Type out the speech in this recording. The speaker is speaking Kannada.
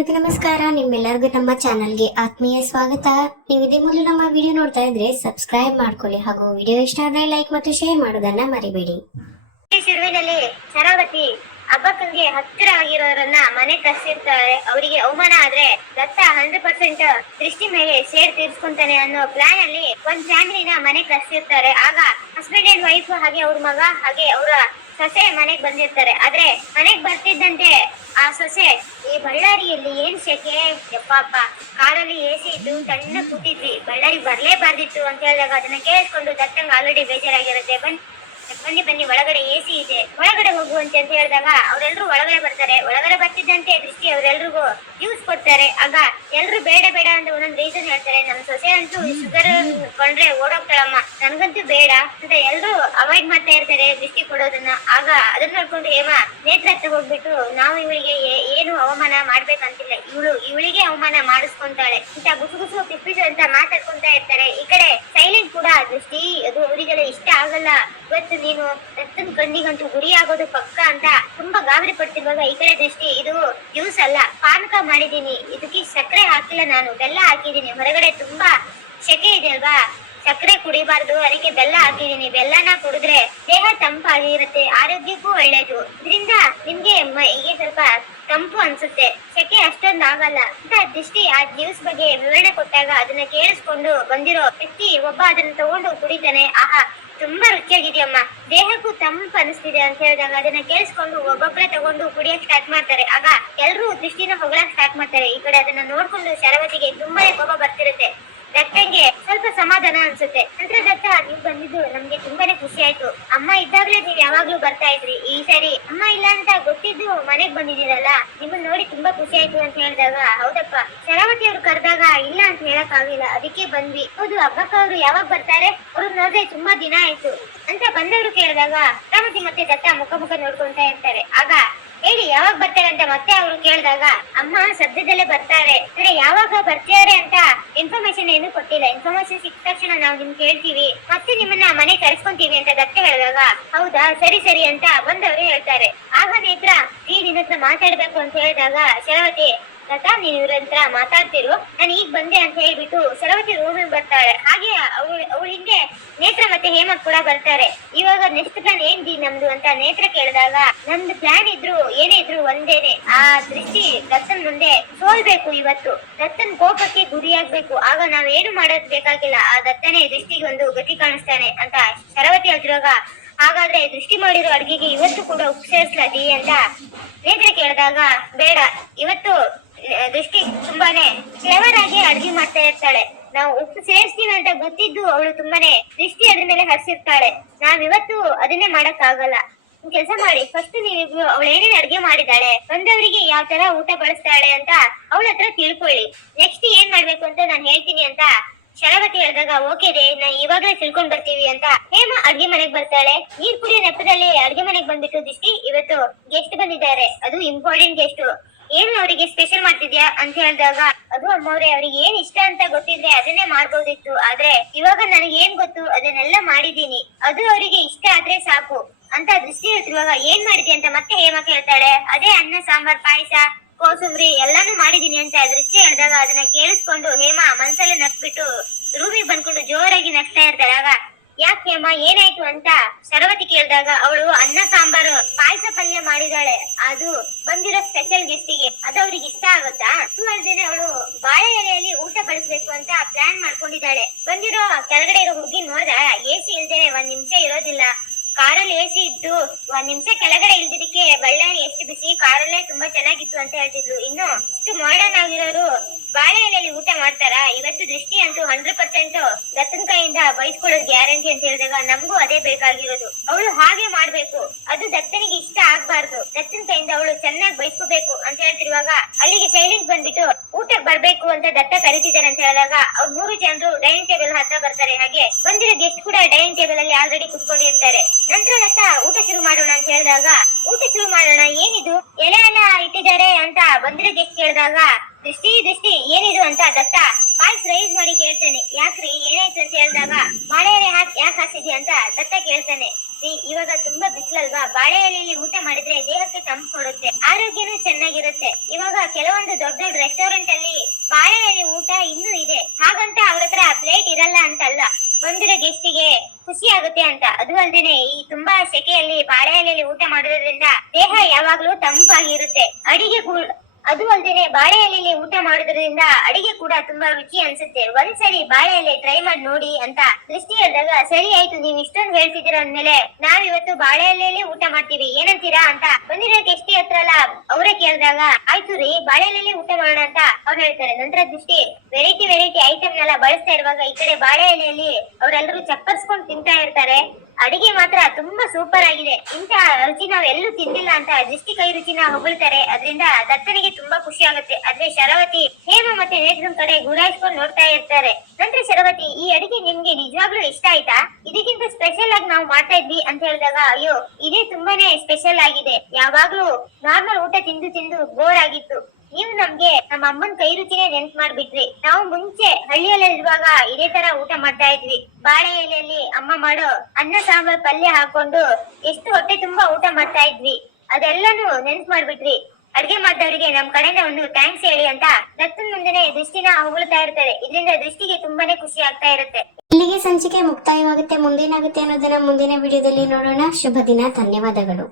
ಎಲ್ಲರಿಗೂ ನಮಸ್ಕಾರ. ನಿಮ್ಮೆಲ್ಲರಿಗೂ ನಮ್ಮ ಚಾನಲ್ಗೆ ಆತ್ಮೀಯ ಸ್ವಾಗತ. ನೀವು ಇದೇ ಮೊದಲು ನಮ್ಮ ವಿಡಿಯೋ ನೋಡ್ತಾ ಇದ್ರೆ ಸಬ್ಸ್ಕ್ರೈಬ್ ಮಾಡ್ಕೊಳ್ಳಿ ಹಾಗೂ ವಿಡಿಯೋ ಇಷ್ಟ ಆದ್ರೆ ಲೈಕ್ ಮತ್ತು ಶೇರ್ ಮಾಡೋದನ್ನ ಮರಿಬೇಡಿ. ಶಿರುವಿನಲ್ಲಿ ಶರಾವತಿ ಹಬ್ಬಕ್ಕಂಗೆ ಹತ್ತಿರ ಆಗಿರೋರನ್ನ ಮನೆ ಕರ್ಸಿರ್ತಾರೆ. ಅವರಿಗೆ ಅವಮಾನ ಆದ್ರೆ ದತ್ತ 100% ದೃಷ್ಟಿ ಮೇಲೆ ಸೇರ್ ತೀರ್ಸ್ಕೊಂತಾನೆ ಅನ್ನೋ ಪ್ಲಾನ್ ಅಲ್ಲಿ ಒಂದ್ ಫ್ಯಾಮಿಲಿನ ಮನೆ ಕರ್ಸಿರ್ತಾರೆ. ಆಗ ಹಸ್ಬೆಂಡ್ ಅಂಡ್ ವೈಫ್ ಹಾಗೆ ಅವ್ರ ಮಗ ಹಾಗೆ ಅವರ ಸೊಸೆ ಮನೆಗ್ ಬಂದಿರ್ತಾರೆ. ಆದ್ರೆ ಮನೆಗ್ ಬರ್ತಿದ್ದಂತೆ ಆ ಸೊಸೆ, ಈ ಬಳ್ಳಾರಿಯಲ್ಲಿ ಏನ್ ಸೆಕೆ ಯಪ್ಪ, ಕಾರಲ್ಲಿ ಎಸಿ ಇದ್ದು ತಣ್ಣ ಕೂತಿದ್ವಿ, ಬಳ್ಳಾರಿ ಬರ್ಲೇಬಾರ್ದಿತ್ತು ಅಂತ ಹೇಳಿದಾಗ ಅದನ್ನ ಕೇಳಿಸ್ಕೊಂಡು ದತ್ತಂಗ್ ಆಲ್ರೆಡಿ ಬೇಜಾರಾಗಿರುತ್ತೆ. ಬನ್ನಿ ಒಳಗಡೆ ಎಸಿ ಇದೆ, ಒಳಗಡೆ ಹೋಗುವಂತೆ ಅಂತ ಹೇಳಿದಾಗ ಅವರೆಲ್ಲರೂ ಒಳಗಡೆ ಬರ್ತಾರೆ. ಒಳಗಡೆ ಬರ್ತಿದ್ದಂತೆ ದೃಷ್ಟಿ ಅವರೆಲ್ರಿಗೂ ಜ್ಯೂಸ್ ಕೊಡ್ತಾರೆ. ಆಗ ಎಲ್ರು ಬೇಡ ಅಂತ ಒಂದೊಂದು ರೀಸನ್ ಹೇಳ್ತಾರೆ. ನಮ್ ಸೊಸೆ ಅಂತೂ ಶುಗರ್ ಕೊಂಡ್ರೆ ಓಡೋಗ್ತಾಳಮ್ಮ, ನನ್ಗಂತೂ ಬೇಡ ಅಂತ ಎಲ್ರು ಅವಾಯ್ಡ್ ಮಾಡ್ತಾ ಇರ್ತಾರೆ ದೃಷ್ಟಿ ಕೊಡೋದನ್ನ. ಆಗ ಅದನ್ನ ನೋಡ್ಕೊಂಡು ಹೇಮ ನೇತ್ರ ಹತ್ರ ಹೋಗ್ಬಿಟ್ಟು, ನಾವು ಇವಳಿಗೆ ಏನು ಅವಮಾನ ಮಾಡ್ಬೇಕಂತಿಲ್ಲ, ಇವಳಿಗೆ ಅವಮಾನ ಮಾಡಿಸ್ಕೊಂತಾಳೆ ಅಂತ ಗುಸು ಪಿಪ್ಪಿಸು ಅಂತ ಮಾತಾಡ್ಕೊಂತ ಇರ್ತಾರೆ. ಈ ಕಡೆ ಸೈಲೆಂಟ್ ಕೂಡ ದೃಷ್ಟಿ, ಅದು ಅವರಿಗೆಲ್ಲ ಇಷ್ಟ ಆಗಲ್ಲ. ಇವತ್ತು ನೀನು ರಕ್ತದ ಕಣ್ಣಿಗಂತೂ ಗುರಿ ಆಗೋದು ಪಕ್ಕ ಅಂತ ತುಂಬಾ ಗಾಬರಿ ಪಡ್ತಿರುವಾಗ ಈ ಕಡೆ ದೃಷ್ಟಿ, ಇದು ಜ್ಯೂಸ್ ಅಲ್ಲ, ಪಾನಕ ಮಾಡಿದೀನಿ, ಇದಕ್ಕೆ ಸಕ್ಕರೆ ಹಾಕಿಲ್ಲ, ನಾನು ಬೆಲ್ಲ ಹಾಕಿದೀನಿ, ಹೊರಗಡೆ ತುಂಬಾ ಸೆಕೆ ಇದೆ ಅಲ್ವಾ, ಸಕ್ಕರೆ ಕುಡಿಬಾರ್ದು, ಅದಕ್ಕೆ ಬೆಲ್ಲ ಹಾಕಿದೀನಿ, ಬೆಲ್ಲನ ಕುಡಿದ್ರೆ ದೇಹ ತಂಪಾಗಿರುತ್ತೆ, ಆರೋಗ್ಯಕ್ಕೂ ಒಳ್ಳೇದು, ಇದರಿಂದ ನಿಮ್ಗೆ ಹೀಗೆ ಸ್ವಲ್ಪ ತಂಪು ಅನ್ಸುತ್ತೆ, ಸೆಕೆ ಅಷ್ಟೊಂದು ಆಗಲ್ಲ ಅಂತ ದೃಷ್ಟಿ ಆ ಜ್ಯೂಸ್ ಬಗ್ಗೆ ವಿವರಣೆ ಕೊಟ್ಟಾಗ ಅದನ್ನ ಕೇಳಿಸ್ಕೊಂಡು ಬಂದಿರೋ ವ್ಯಕ್ತಿ ಒಬ್ಬ ಅದನ್ನ ತಗೊಂಡು ಕುಡಿತಾನೆ. ಆಹಾ, ತುಂಬಾ ರುಚಿಯಾಗಿದೆಯಮ್ಮ, ದೇಹಕ್ಕೂ ತಂಪು ಅನಿಸ್ತಿದೆ ಅಂತ ಹೇಳಿದಾಗ ಅದನ್ನ ಕೇಳಿಸ್ಕೊಂಡು ಒಬ್ಬೊಬ್ಬರೇ ತಗೊಂಡು ಕುಡಿಯಕ್ ಸ್ಟಾರ್ಟ್ ಮಾಡ್ತಾರೆ. ಆಗ ಎಲ್ರು ದೃಷ್ಟಿನ ಹೊಗಳಕ್ ಸ್ಟಾರ್ಟ್ ಮಾಡ್ತಾರೆ. ಈ ಕಡೆ ಅದನ್ನ ನೋಡ್ಕೊಂಡು ಶರಾವತಿಗೆ ತುಂಬಾನೇ ಕೋಪ ಬರ್ತಿರುತ್ತೆ. ದತ್ತಂಗೆ ಸ್ವಲ್ಪ ಸಮಾಧಾನ ಅನ್ಸುತ್ತೆ. ನಂತರ ದತ್ತ, ನೀವ್ ಬಂದಿದ್ದು ನಮ್ಗೆ ತುಂಬಾನೇ ಖುಷಿ ಆಯ್ತು, ಅಮ್ಮ ಇದ್ದಾಗ್ಲೇ ನೀವ್ ಯಾವಾಗ್ಲೂ ಬರ್ತಾ ಇದ್ರಿ, ಈ ಸರಿ ಅಮ್ಮ ಇಲ್ಲ ಅಂತ ಗೊತ್ತಿದ್ದು ಮನೆಗ್ ಬಂದಿದ್ದೀರಲ್ಲ, ನಿಮ್ಮನ್ನ ನೋಡಿ ತುಂಬಾ ಖುಷಿ ಆಯ್ತು ಅಂತ ಹೇಳಿದಾಗ, ಹೌದಪ್ಪ, ಶರಾವತಿ ಅವ್ರು ಕರೆದಾಗ ಇಲ್ಲ ಅಂತ ಹೇಳಕ್ ಆಗಿಲ್ಲ, ಅದಕ್ಕೆ ಬಂದ್ವಿ. ಹೌದು, ಹಬ್ಬಕ್ಕ ಅವ್ರು ಯಾವಾಗ ಬರ್ತಾರೆ, ಅವ್ರು ನೋಡ್ದೆ ತುಂಬಾ ದಿನ ಆಯ್ತು ಅಂತ ಬಂದವರು ಕೇಳಿದಾಗ ಶರಾವತಿ ಮತ್ತೆ ದತ್ತ ಮುಖ ನೋಡ್ಕೊಂತಾ ಇರ್ತಾರೆ. ಆಗ ಹೇಳಿ ಯಾವಾಗ ಬರ್ತಾರೆ ಅಂತ ಮತ್ತೆ ಅವ್ರು ಕೇಳಿದಾಗ, ಅಮ್ಮ ಸದ್ಯದಲ್ಲೇ ಬರ್ತಾರೆ, ಅಂದ್ರೆ ಯಾವಾಗ ಬರ್ತಾರೆ ಅಂತ ಇನ್ಫಾರ್ಮೇಶನ್ ಏನು ಕೊಟ್ಟಿಲ್ಲ, ಇನ್ಫಾರ್ಮೇಶನ್ ಸಿಕ್ಕ ತಕ್ಷಣ ನಾವು ನಿಮ್ಗೆ ಹೇಳ್ತೀವಿ, ಮತ್ತೆ ನಿಮ್ಮನ್ನ ಮನೆ ಕರ್ಸ್ಕೊಂತೀವಿ ಅಂತ ದತ್ತ ಹೇಳಿದಾಗ, ಹೌದಾ ಸರಿ ಅಂತ ಬಂದವರು ಹೇಳ್ತಾರೆ. ಆಗ ನೇತ್ರ, ನಿನ್ನ ಹತ್ರ ಮಾತಾಡ್ಬೇಕು ಅಂತ ಹೇಳಿದಾಗ ಶರಾವತಿ, ದತ್ತ ನೀನ್ ಇವ್ರ ಹತ್ರ ಮಾತಾಡ್ತಿರು, ನಾನು ಈಗ ಬಂದೆ ಅಂತ ಹೇಳ್ಬಿಟ್ಟು ಶರಾವತಿ ರೂಮಿಗೆ ಬರ್ತಾಳೆ. ಹಾಗೆ ಅವಳ ಹಿಂದೆ ನೇತ್ರ ಮತ್ತೆ ಹೇಮಂತ್ ಕೂಡ ಬರ್ತಾರೆ. ಇವಾಗ ನೆಕ್ಸ್ಟ್ ಪ್ಲಾನ್ ಏನ್ದಿ ನಮ್ದು ಅಂತ ನೇತ್ರ ಕೇಳಿದಾಗ, ನಮ್ದು ಪ್ಲಾನ್ ಏನೇ ಇದ್ರು ಒಂದೇನೆ, ಆ ದೃಷ್ಟಿ ದತ್ತನ್ ಮುಂದೆ ಸೋಲ್ಬೇಕು, ಇವತ್ತು ದತ್ತನ್ ಕೋಪಕ್ಕೆ ಗುರಿಯಾಗ್ಬೇಕು, ಆಗ ನಾವೇನು ಮಾಡೋದ್ ಬೇಕಾಗಿಲ್ಲ, ಆ ದತ್ತನೇ ದೃಷ್ಟಿಗೆ ಒಂದು ಗತಿ ಕಾಣಿಸ್ತಾನೆ ಅಂತ ಶರಾವತಿ ಹೇಳ್ತಿರುವಾಗ, ಹಾಗಾದ್ರೆ ದೃಷ್ಟಿ ಮಾಡಿರೋ ಅಡ್ಗೆಗೆ ಇವತ್ತು ಕೂಡ ಉಪ್ಪು ಸೇರಿಸ್ಲದಿ ಅಂತ ನೇತ್ರ ಕೇಳಿದಾಗ, ಬೇಡ, ಇವತ್ತು ದೃಷ್ಟಿ ತುಂಬಾನೇ ಕ್ಲೆವರ್ ಆಗಿ ಅಡ್ಗೆ ಮಾಡ್ತಾ ಇರ್ತಾಳೆ, ನಾವು ಉಪ್ಪು ಸೇರಿಸ್ತೀವಿ ಅಂತ ಗೊತ್ತಿದ್ದು ಅವಳು ತುಂಬಾನೇ ದೃಷ್ಟಿ ಅದ್ರ ಮೇಲೆ ಹರಿಸಿರ್ತಾಳೆ, ನಾವಿವತ್ತು ಅದನ್ನೇ ಮಾಡಕ್ ಆಗಲ್ಲ, ಕೆಲಸ ಮಾಡಿ, ಫಸ್ಟ್ ನೀವು ಅವಳು ಏನೇನ್ ಅಡ್ಗೆ ಮಾಡಿದಾಳೆ, ಬಂದವರಿಗೆ ಯಾವ ತರ ಊಟ ಬಡಿಸ್ತಾಳೆ ಅಂತ ಅವಳ ಹತ್ರ ತಿಳ್ಕೊಳ್ಳಿ, ನೆಕ್ಸ್ಟ್ ಏನ್ ಮಾಡ್ಬೇಕು ಅಂತ ನಾನು ಹೇಳ್ತೀನಿ ಅಂತ ಶರಾವತಿ ಹೇಳಿದಾಗ, ಓಕೆ ರೇ, ನಾ ಇವಾಗಲೇ ತಿಳ್ಕೊಂಡ್ ಬರ್ತೀವಿ ಅಂತ ಹೇಮ ಅಡ್ಗೆ ಮನೆಗ್ ಬರ್ತಾಳೆ. ನೀರ್ ಕುಡಿಯೋ ನೆಪದಲ್ಲಿ ಅಡ್ಗೆ ಮನೆಗ್ ಬಂದ್ಬಿಟ್ಟು, ದೃಷ್ಟಿ ಇವತ್ತು ಗೆಸ್ಟ್ ಬಂದಿದ್ದಾರೆ, ಅದು ಇಂಪಾರ್ಟೆಂಟ್ ಗೆಸ್ಟ್, ಏನು ಅವರಿಗೆ ಸ್ಪೆಷಲ್ ಮಾಡ್ತಿದ್ಯಾ ಅಂತ ಹೇಳಿದಾಗ, ಅದು ಅಮ್ಮವ್ರೆ, ಅವ್ರಿಗೆ ಏನ್ ಇಷ್ಟ ಅಂತ ಗೊತ್ತಿದ್ರೆ ಅದನ್ನೇ ಮಾಡ್ಬೋದಿತ್ತು, ಆದ್ರೆ ಇವಾಗ ನನಗೆ ಏನ್ ಗೊತ್ತು ಅದನ್ನೆಲ್ಲ ಮಾಡಿದೀನಿ, ಅದು ಅವರಿಗೆ ಇಷ್ಟ ಆದ್ರೆ ಸಾಕು ಅಂತ ದೃಷ್ಟಿ ಹೇಳ್ತಿರುವಾಗ, ಏನ್ ಮಾಡಿದ್ಯಾ ಅಂತ ಮತ್ತೆ ಹೇಮ ಕೇಳ್ತಾಳೆ. ಅದೇ ಅನ್ನ ಸಾಂಬಾರ್ ಪಾಯಸ ಕೋಸಂಬರಿ ಎಲ್ಲಾನು ಮಾಡಿದೀನಿ ಅಂತ ದೃಷ್ಟಿ ಹೇಳಿದಾಗ ಅದನ್ನ ಕೇಳಿಸ್ಕೊಂಡು ಹೇಮ ಮನ್ಸಲ್ಲೇ ನಕ್ಬಿಟ್ಟು ರೂಮಿಗೆ ಬಂದ್ಕೊಂಡು ಜೋರಾಗಿ ನಗ್ತಾ ಇರ್ತಾಳೆ. ಆಗ ಯಾಕೆ ಹೇಮ ಏನಾಯ್ತು ಅಂತ ಶರಾವತಿ ಕೇಳಿದಾಗ, ಅವಳು ಅನ್ನ ಸಾಂಬಾರು ಪಾಯಸ ಪಲ್ಯ ಮಾಡಿದಾಳೆ, ಅದು ಬಂದಿರೋ ಸ್ಪೆಷಲ್ ಗೆಸ್ಟಿಗೆ, ಅದು ಅವ್ರಿಗೆ ಇಷ್ಟ ಆಗುತ್ತಾ, ಅಲ್ದೇನೆ ಅವಳು ಬಾಳೆ ಎಲೆಯಲ್ಲಿ ಊಟ ಬಡಿಸ್ಬೇಕು ಅಂತ ಪ್ಲಾನ್ ಮಾಡ್ಕೊಂಡಿದ್ದಾಳೆ. ಬಂದಿರೋ ಕೆಳಗಡೆ ಇರೋ ಹುಡುಗಿ ನೋಡ್ದ, ಎಸಿ ಇಲ್ದೇನೆ ಒಂದ್ ನಿಮಿಷ ಇರೋದಿಲ್ಲ, ಕಾರಲ್ಲಿ ಎಸಿ ಇದ್ದು ಒಂದ್ ನಿಮಿಷ ಕೆಳಗಡೆ ಇಲ್ದಿದ್ದಕ್ಕೆ ಬಳ್ಳಾರಿ ಎಷ್ಟು ಬಿಸಿ, ಕಾರಲ್ಲೇ ತುಂಬಾ ಚೆನ್ನಾಗಿತ್ತು ಅಂತ ಹೇಳ್ತಿದ್ಲು. ಇನ್ನು ಇಷ್ಟು ಮಾಡರ್ನ್ ಆಗಿರೋರು ಬಾಳೆ ಎಲೆಯಲ್ಲಿ ಊಟ ಮಾಡ್ತಾರ, ಇವತ್ತು ದೃಷ್ಟಿ ಅಂತೂ 100% ದತ್ತನ ಕೈಯಿಂದ ಬಯಸ್ಕೊಳ್ಳೋದು ಗ್ಯಾರಂಟಿ ಅಂತ ಹೇಳಿದಾಗ, ನಮಗೂ ಅದೇ ಬೇಕಾಗಿರೋದು, ಅವಳು ಹಾಗೆ ಮಾಡ್ಬೇಕು, ಅದು ದತ್ತನಿಗೆ ಇಷ್ಟ ಆಗ್ಬಾರ್ದು, ದತ್ತನ ಕೈಯಿಂದ ಅವಳು ಚೆನ್ನಾಗಿ ಬಯಸ್ಕೋಬೇಕು ಅಂತ ಹೇಳ್ತಿರುವಾಗ ಅಲ್ಲಿಗೆ ಸೈಲೆಂಟ್ ಬಂದ್ಬಿಟ್ಟು ಊಟಕ್ಕೆ ಬರ್ಬೇಕು ಅಂತ ದತ್ತ ಕರಿತಿದ್ದಾರೆ ಅಂತ ಹೇಳಿದಾಗ ಅವ್ರು 3 ಜನರು ಡೈನಿಂಗ್ ಟೇಬಲ್ ಹತ್ರ ಬರ್ತಾರೆ. ಹಾಗೆ ಬಂದಿರೋ ಗೆಸ್ಟ್ ಕೂಡ ಡೈನಿಂಗ್ ಟೇಬಲ್ ಅಲ್ಲಿ ಆಲ್ರೆಡಿ ಕುತ್ಕೊಂಡಿರ್ತಾರೆ. ನಂತರ ದತ್ತ ಊಟ ಶುರು ಮಾಡೋಣ ಅಂತ ಹೇಳಿದಾಗ, ಊಟ ಶುರು ಮಾಡೋಣ, ಏನಿದು ಎಲೆ ಎಲ್ಲ ಇಟ್ಟಿದ್ದಾರೆ ಅಂತ ಬಂದಿರೋ ಗೆಸ್ಟ್ ಕೇಳಿದಾಗ, ದೃಷ್ಟಿ ಏನಿದು ಅಂತ ದತ್ತ ವಾಯ್ಸ್ ರೈಸ್ ಮಾಡಿ ಕೇಳ್ತಾನೆ. ಯಾಕ್ರಿ ಏನಾಯ್ತು ಅಂತ ಹೇಳಿದಾಗ, ಬಾಳೆ ಎಲೆ ಯಾಕೆ ಹಾಸಿದ್ಯಾ ಅಂತ ದತ್ತ ಕೇಳ್ತಾನೆ. ಇವಾಗ ತುಂಬಾ ಬಿಸಿಲಲ್ವಾ, ಬಾಳೆ ಎಲೆಯಲ್ಲಿ ಊಟ ಮಾಡಿದ್ರೆ ದೇಹಕ್ಕೆ ತಂಪು ಕೊಡುತ್ತೆ, ಆರೋಗ್ಯನೂ ಚೆನ್ನಾಗಿರುತ್ತೆ. ಇವಾಗ ಕೆಲವೊಂದು ದೊಡ್ಡ ದೊಡ್ಡ ರೆಸ್ಟೋರೆಂಟ್ ಅಲ್ಲಿ ಬಾಳೆ ಎಲೆ ಊಟ ಇನ್ನೂ ಇದೆ, ಹಾಗಂತ ಅವ್ರ ಹತ್ರ ಪ್ಲೇಟ್ ಇರಲ್ಲ ಅಂತಲ್ಲ, ಬಂದಿರೋ ಗೆಸ್ಟಿಗೆ ಖುಷಿ ಆಗುತ್ತೆ ಅಂತ. ಅದು ಅಲ್ದೇನೆ ಈ ತುಂಬಾ ಸೆಕೆಯಲ್ಲಿ ಬಾಳೆ ಎಲೆಯಲ್ಲಿ ಊಟ ಮಾಡೋದ್ರಿಂದ ದೇಹ ಯಾವಾಗ್ಲೂ ತಂಪಾಗಿರುತ್ತೆ. ಅದು ಅಲ್ದೇನೆ ಬಾಳೆ ಎಲೆಯಲ್ಲಿ ಊಟ ಮಾಡೋದ್ರಿಂದ ಅಡಿಗೆ ಕೂಡ ತುಂಬಾ ರುಚಿ ಅನ್ಸುತ್ತೆ. ಒಂದ್ಸರಿ ಬಾಳೆ ಎಲೆ ಟ್ರೈ ಮಾಡಿ ನೋಡಿ ಅಂತ ದೃಷ್ಟಿ ಹೇಳಿದಾಗ, ಸರಿ ಆಯ್ತು ನೀವ್ ಇಷ್ಟೊಂದು ಹೇಳ್ತಿದ್ದೀರ ಅಂದ್ಮೇಲೆ ನಾವಿವತ್ತು ಬಾಳೆ ಎಲೆಯಲ್ಲಿ ಊಟ ಮಾಡ್ತೀವಿ, ಏನಂತೀರಾ ಅಂತ ಬಂದಿರೋ ಗೆಸ್ಟಿ ಹತ್ರ ಎಲ್ಲ ಅವರೇ ಕೇಳಿದಾಗ, ಆಯ್ತು ರೀ ಬಾಳೆ ಎಲೆಯಲ್ಲಿ ಊಟ ಮಾಡೋಣ ಅಂತ ಅವ್ರು ಹೇಳ್ತಾರೆ. ನಂತರ ದೃಷ್ಟಿ ವೆರೈಟಿ ಐಟಮ್ ನೆಲ್ಲ ಬಳಸ್ತಾ ಇರುವಾಗ ಈ ಕಡೆ ಬಾಳೆ ಎಲೆಯಲ್ಲಿ ಅವರೆಲ್ಲರೂ ಚಪ್ಪರ್ಸ್ಕೊಂಡು ತಿಂತಾ ಇರ್ತಾರೆ. ಅಡಿಗೆ ಮಾತ್ರ ತುಂಬಾ ಸೂಪರ್ ಆಗಿದೆ, ಇಂತ ರುಚಿ ನಾವ್ ಎಲ್ಲೂ ತಿಂದಿಲ್ಲ ಅಂತ ದೃಷ್ಟಿ ಕೈ ರುಚಿನ ಹೊಗಳ್ತಾರೆ. ಅದರಿಂದ ದತ್ತನಿಗೆ ತುಂಬಾ ಖುಷಿ ಆಗುತ್ತೆ. ಆದ್ರೆ ಶರಾವತಿ ಹೇಮ ಮತ್ತೆ ನೇತ್ರನ್ ಕಡೆ ಗುರಾಯಿಸ್ಕೊಂಡು ನೋಡ್ತಾ ಇರ್ತಾರೆ. ನಂತರ ಶರಾವತಿ, ಈ ಅಡಿಗೆ ನಿಮ್ಗೆ ನಿಜವಾಗ್ಲೂ ಇಷ್ಟ ಆಯ್ತಾ? ಇದಕ್ಕಿಂತ ಸ್ಪೆಷಲ್ ಆಗಿ ನಾವು ಮಾಡ್ತಾ ಇದ್ವಿ ಅಂತ ಹೇಳಿದಾಗ, ಅಯ್ಯೋ ಇದೇ ತುಂಬಾನೇ ಸ್ಪೆಷಲ್ ಆಗಿದೆ, ಯಾವಾಗ್ಲೂ ನಾರ್ಮಲ್ ಊಟ ತಿಂದು ತಿಂದು ಬೋರ್ ಆಗಿತ್ತು, ನೀವು ನಮ್ಗೆ ನಮ್ಮ ಅಮ್ಮನ್ ಕೈ ರುಚಿನೇ ನೆನ್ಪು ಮಾಡ್ಬಿಟ್ರಿ. ನಾವು ಮುಂಚೆ ಹಳ್ಳಿಯಲ್ಲಿ ಇರುವಾಗ ಇದೇ ತರ ಊಟ ಮಾಡ್ತಾ ಇದ್ವಿ, ಬಾಳೆ ಎಲೆಯಲ್ಲಿ ಅಮ್ಮ ಮಾಡೋ ಅನ್ನ ಸಾಂಬಾರ್ ಪಲ್ಯ ಹಾಕೊಂಡು ಎಷ್ಟು ಹೊಟ್ಟೆ ತುಂಬಾ ಊಟ ಮಾಡ್ತಾ ಇದ್ವಿ, ಅದೆಲ್ಲಾನು ನೆನ್ಪು ಮಾಡ್ಬಿಟ್ರಿ. ಅಡ್ಗೆ ಮಾಡಿದವರಿಗೆ ನಮ್ ಕಡೆಯಿಂದ ಒಂದು ಥ್ಯಾಂಕ್ಸ್ ಹೇಳಿ ಅಂತ ದತ್ತನ್ ಮುಂದೆನೆ ದೃಷ್ಟಿನ ಹೊಗಳ್ತಾ ಇರ್ತಾರೆ. ಇದರಿಂದ ದೃಷ್ಟಿಗೆ ತುಂಬಾನೇ ಖುಷಿ ಆಗ್ತಾ ಇರುತ್ತೆ. ಇಲ್ಲಿಗೆ ಸಂಚಿಕೆ ಮುಕ್ತಾಯವಾಗುತ್ತೆ. ಮುಂದೇನಾಗುತ್ತೆ ಅನ್ನೋದನ್ನ ಮುಂದಿನ ವಿಡಿಯೋದಲ್ಲಿ ನೋಡೋಣ. ಶುಭ ದಿನ. ಧನ್ಯವಾದಗಳು.